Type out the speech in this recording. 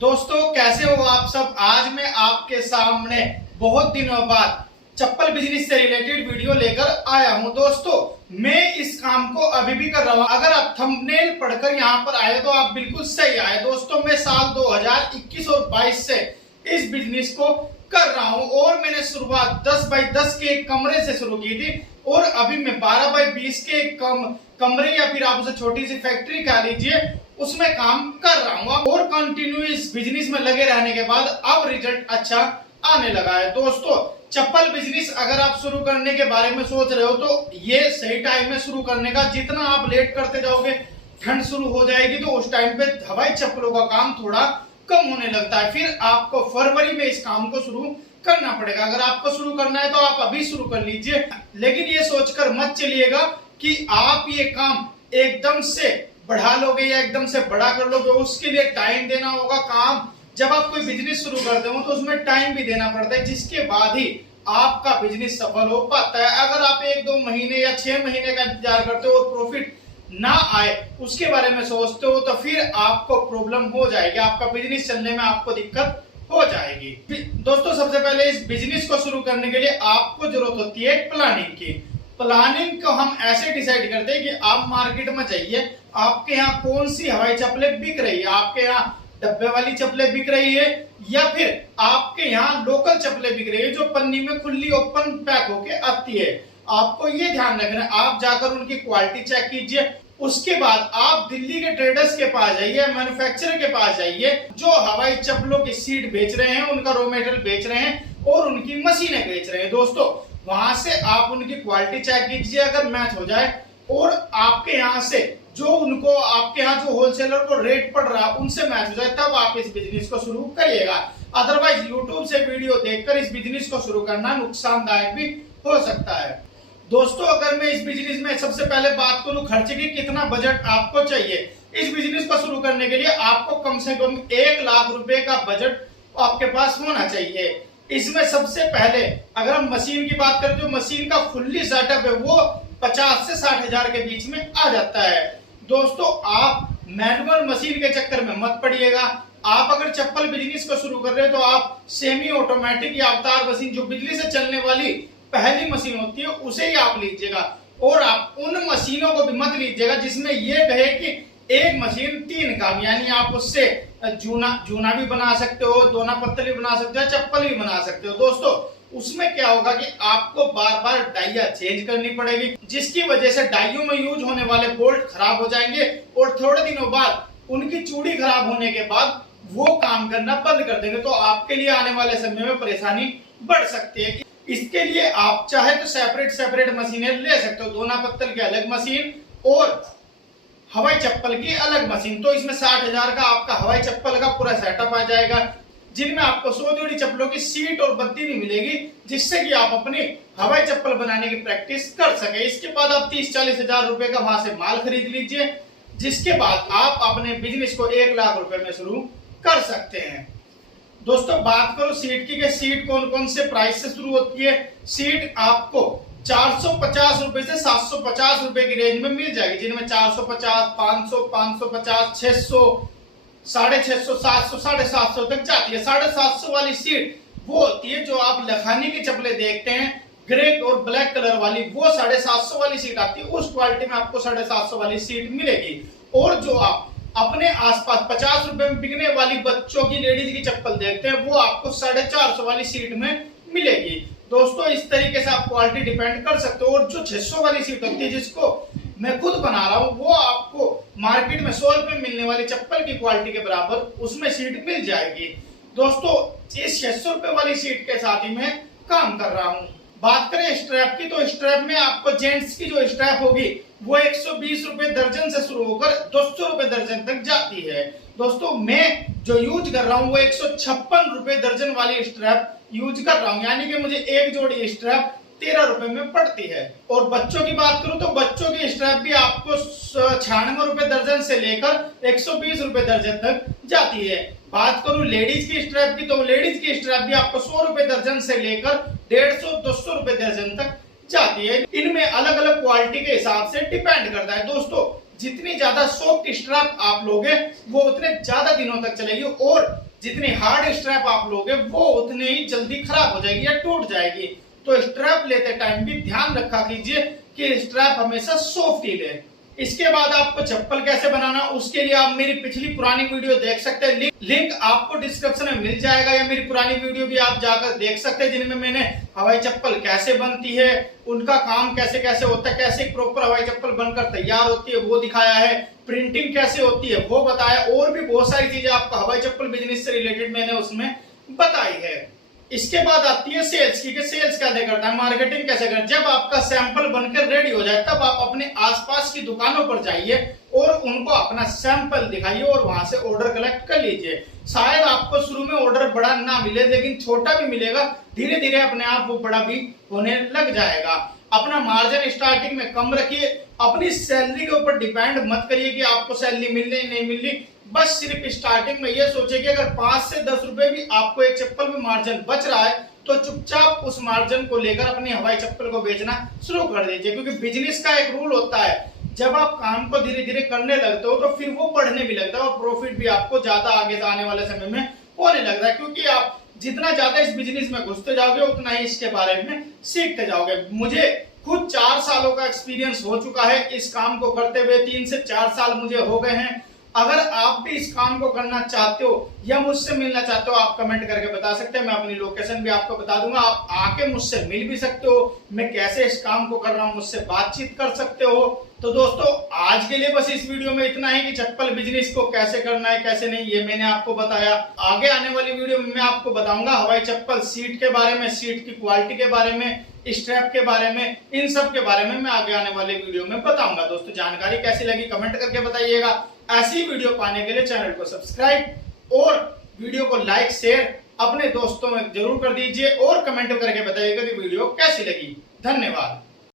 दोस्तों कैसे हो आप सब। आज मैं आपके सामने बहुत दिनों बाद चप्पल बिजनेस से रिलेटेड वीडियो लेकर आया हूं। दोस्तों मैं इस काम को अभी भी कर रहा हूं। अगर आप थंबनेल पढ़कर यहां पर आए तो आप बिल्कुल सही आए। दोस्तों मैं साल 2021 और 22 से इस बिजनेस को कर रहा हूं और मैंने शुरुआत 10 बाई 10 के एक कमरे से शुरू की थी और अभी मैं 12 बाई 20 के एक कमरे या फिर आप उसे छोटी सी फैक्ट्री कह लीजिए उसमें काम कर रहा हूं और कंटिन्यू इस बिजनेस में लगे रहने के बाद अब रिजल्ट अच्छा आने लगा है। दोस्तों चप्पल बिजनेस अगर आप शुरू करने के बारे में सोच रहे हो तो ये सही टाइम है शुरू करने का। जितना आप लेट करते जाओगे ठंड शुरू हो जाएगी तो उस टाइम पे हवाई चप्पलों का काम थोड़ा कम होने लगता है। फिर आपको फरवरी में इस काम को शुरू करना पड़ेगा। अगर आपको शुरू करना है तो आप अभी शुरू कर लीजिए, लेकिन ये सोचकर मत चलिएगा कि आप ये काम एकदम से बढ़ा लोगे या एकदम से बड़ा कर लोगे। उसके लिए टाइम देना होगा। काम जब आप कोई बिजनेस शुरू करते हो तो उसमें टाइम भी देना पड़ता है, जिसके बाद ही आपका बिजनेस सफल हो पाता है। अगर आप 1-2 महीने या 6 महीने का इंतजार करते हो और प्रॉफिट ना आए उसके बारे में सोचते हो तो फिर आपको प्रॉब्लम हो जाएगी, आपका बिजनेस चलने में आपको दिक्कत हो जाएगी। दोस्तों सबसे पहले इस बिजनेस को शुरू करने के लिए आपको जरूरत होती है प्लानिंग की। प्लानिंग को हम ऐसे डिसाइड करते हैं कि आप मार्केट में जाइए, आपके यहाँ कौन सी हवाई चप्पलें बिक रही है, आपके यहाँ डब्बे वाली चप्पलें बिक रही है या फिर आपके यहाँ लोकल चप्पलें बिक रही है जो पन्नी में खुली ओपन पैक होके आती है। आपको ये ध्यान रखना है, आप जाकर उनकी क्वालिटी चेक कीजिए। उसके बाद आप दिल्ली के ट्रेडर्स के पास जाइए, मैन्युफैक्चरर के पास जाइए जो हवाई चप्पलों की सीट बेच रहे हैं, उनका रॉ मटेरियल बेच रहे हैं और उनकी मशीनें बेच रहे हैं। दोस्तों वहां से आप उनकी क्वालिटी चेक कीजिए, अगर मैच हो जाए और आपके यहाँ से जो उनको आपके यहाँ जो होलसेलर को रेट पड़ रहा है उनसे मैच हो जाए तब आप इस बिजनेस को शुरू करिएगा। अदरवाइज यूट्यूब से वीडियो देखकर इस बिजनेस को शुरू करना नुकसानदायक भी हो सकता है। दोस्तों अगर मैं इस बिजनेस में सबसे पहले बात करूं खर्चे की, कितना बजट आपको चाहिए इस बिजनेस को शुरू करने के लिए, आपको कम से कम 1 लाख रुपए का बजट आपके पास होना चाहिए। इसमें सबसे पहले अगर हम मशीन की बात करें, जो मशीन का फुल्ली सेटअप है वो 50 से 60 हजार के बीच में आ जाता है। दोस्तों आप मैनुअल मशीन के चक्कर में मत पड़िएगा। आप अगर चप्पल बिजनेस को शुरू कर रहे हो तो आप सेमी ऑटोमेटिक या अवतार मशीन जो बिजली से चलने वाली पहली मशीन होती है उसे ही आप लीजिएगा। और आप उन मशीनों को भी मत लीजिएगा जिसमें यह कहे कि एक मशीन 3 काम, यानी आप उससे जूना भी बना सकते हो, दोना पत्तल भी बना सकते हो, चप्पल भी बना सकते हो। दोस्तों उसमें क्या होगा कि आपको बार बार डाइया चेंज करनी पड़ेगी, जिसकी वजह से डाइयों में यूज होने वाले बोल्ट खराब हो जाएंगे और थोड़े दिनों बाद उनकी चूड़ी खराब होने के बाद वो काम करना बंद कर देंगे। तो आपके लिए आने वाले समय में परेशानी बढ़ सकती है। इसके लिए आप चाहे तो सेपरेट मशीनें ले सकते हो, दोना पत्तल की अलग मशीन और हवाई चप्पल की अलग मशीन। तो इसमें 60 हजार का आपका हवाई चप्पल का पूरा सेटअप आ जाएगा, जिनमें आपको 100 जोड़ी चप्पलों की सीट और बत्ती भी मिलेगी, जिससे कि आप अपनी हवाई चप्पल बनाने की प्रैक्टिस कर सके। इसके बाद आप 30-40 हजार रुपए का वहां से माल खरीद लीजिए, जिसके बाद आप अपने बिजनेस को 1 लाख रुपए में शुरू कर सकते हैं। दोस्तों बात करो सीट की, सीट कौन कौन से प्राइस से शुरू होती है। सीट आपको 450 रुपए से 750 रुपए की रेंज में मिल जाएगी, जिनमें 450, 500, 550, 600, 650, 700, 750 तक जाती है। 750 वाली सीट वो होती है जो आप लखानी की चप्पलें देखते हैं ग्रे और ब्लैक कलर वाली, वो 750 वाली सीट आती है। उस क्वालिटी में आपको 750 वाली सीट मिलेगी। और जो आप अपने आसपास 50 रुपए में बिकने वाली बच्चों की लेडीज की चप्पल देखते हैं वो आपको 450 वाली सीट में मिलेगी। दोस्तों इस तरीके से आप क्वालिटी डिपेंड कर सकते हो। और जो 600 वाली सीट होती है जिसको मैं खुद बना रहा हूं, वो आपको मार्केट में 100 रुपए मिलने वाली चप्पल की क्वालिटी के बराबर उसमें सीट मिल जाएगी। दोस्तों इस 600 रुपए वाली सीट के साथ ही मैं काम कर रहा हूं। बात करें स्ट्रैप की, तो स्ट्रैप में आपको जेंट्स की जो स्ट्रैप होगी वो 120 रुपए दर्जन से शुरू होकर 200 रुपए दर्जन तक जाती है। दोस्तों मैं जो यूज कर रहा हूँ वो 156 रुपए दर्जन वाली स्ट्रैप यूज कर रहा हूँ, यानी कि मुझे एक जोड़ी स्ट्रैप 13 रुपए में पड़ती है। और बच्चों की बात करूं तो बच्चों की स्ट्रैप भी आपको 96 रुपए दर्जन से लेकर 120 रुपए दर्जन तक जाती है। बात करूं लेडीज की स्ट्रैप की, तो लेडीज की स्ट्रैप भी आपको 100 रुपए दर्जन से लेकर 150-200 रुपए दर्जन तक जाती है। इनमें अलग अलग क्वालिटी के हिसाब से डिपेंड करता है। दोस्तों जितनी ज्यादा सॉफ्ट स्ट्रैप आप लोगे वो उतने ज्यादा दिनों तक चलेगी, और जितनी हार्ड स्ट्रैप आप लोगे वो उतने ही जल्दी खराब हो जाएगी या टूट जाएगी। तो स्ट्रैप लेते टाइम भी ध्यान रखा कीजिए कि स्ट्रैप हमेशा सॉफ्ट ही ले। इसके बाद आपको चप्पल कैसे बनाना, उसके लिए आप मेरी पिछली पुरानी वीडियो देख सकते हैं, लिंक आपको डिस्क्रिप्शन में मिल जाएगा, या मेरी पुरानी वीडियो भी आप जाकर देख सकते हैं, जिनमें मैंने हवाई चप्पल कैसे बनती है, उनका काम कैसे कैसे होता है, कैसे प्रॉपर हवाई चप्पल बनकर तैयार होती है वो दिखाया है, प्रिंटिंग कैसे होती है वो बताया, और भी बहुत सारी चीजें आपको हवाई चप्पल बिजनेस से रिलेटेड मैंने उसमें बताई है। इसके बाद आती है सेल्स की, सेल्स कैसे करता है, मार्केटिंग कैसे करता है। जब आपका सैंपल बनकर रेडी हो जाए तब आप अपने आसपास की दुकानों पर जाइए और उनको अपना सैंपल दिखाइए और वहां से ऑर्डर कलेक्ट कर लीजिए। शायद आपको शुरू में ऑर्डर बड़ा ना मिले, लेकिन छोटा भी मिलेगा, धीरे धीरे अपने आप वो बड़ा भी होने लग जाएगा। अपना मार्जिन स्टार्टिंग में कम रखिए, अपनी सैलरी के ऊपर डिपेंड मत करिए कि आपको सैलरी मिल रही नहीं मिल रही। बस सिर्फ स्टार्टिंग में ये सोचिए कि अगर 5 से 10 रुपए भी आपको एक चप्पल में मार्जिन बच रहा है तो चुपचाप उस मार्जिन को लेकर अपनी हवाई चप्पल को बेचना शुरू कर दीजिए, क्योंकि बिजनेस का एक रूल होता है, जब आप काम को धीरे धीरे करने लगते हो तो फिर वो बढ़ने भी लगता है और प्रॉफिट भी आपको ज्यादा आगे आने वाले समय में होने लगता है, क्योंकि आप जितना ज्यादा इस बिजनेस में घुसते जाओगे उतना ही इसके बारे में सीखते जाओगे। मुझे खुद 4 सालों का एक्सपीरियंस हो चुका है इस काम को करते हुए, 3 से 4 साल मुझे हो गए हैं। अगर आप भी इस काम को करना चाहते हो या मुझसे मिलना चाहते हो, आप कमेंट करके बता सकते हैं, मैं अपनी लोकेशन भी आपको बता दूंगा, आप आके मुझसे मिल भी सकते हो, मैं कैसे इस काम को कर रहा हूं मुझसे बातचीत कर सकते हो। तो दोस्तों आज के लिए बस इस वीडियो में इतना ही कि चप्पल बिजनेस को कैसे करना है कैसे नहीं ये मैंने आपको बताया। आगे आने वाली वीडियो में मैं आपको बताऊंगा हवाई चप्पल सीट के बारे में, सीट की क्वालिटी के बारे में, स्ट्रैप के बारे में, इन सब के बारे में मैं आगे आने वाले वीडियो में बताऊंगा। दोस्तों जानकारी कैसी लगी कमेंट करके बताइएगा। ऐसी वीडियो पाने के लिए चैनल को सब्सक्राइब और वीडियो को लाइक शेयर अपने दोस्तों में जरूर कर दीजिए और कमेंट करके बताइएगा कि वीडियो कैसी लगी। धन्यवाद।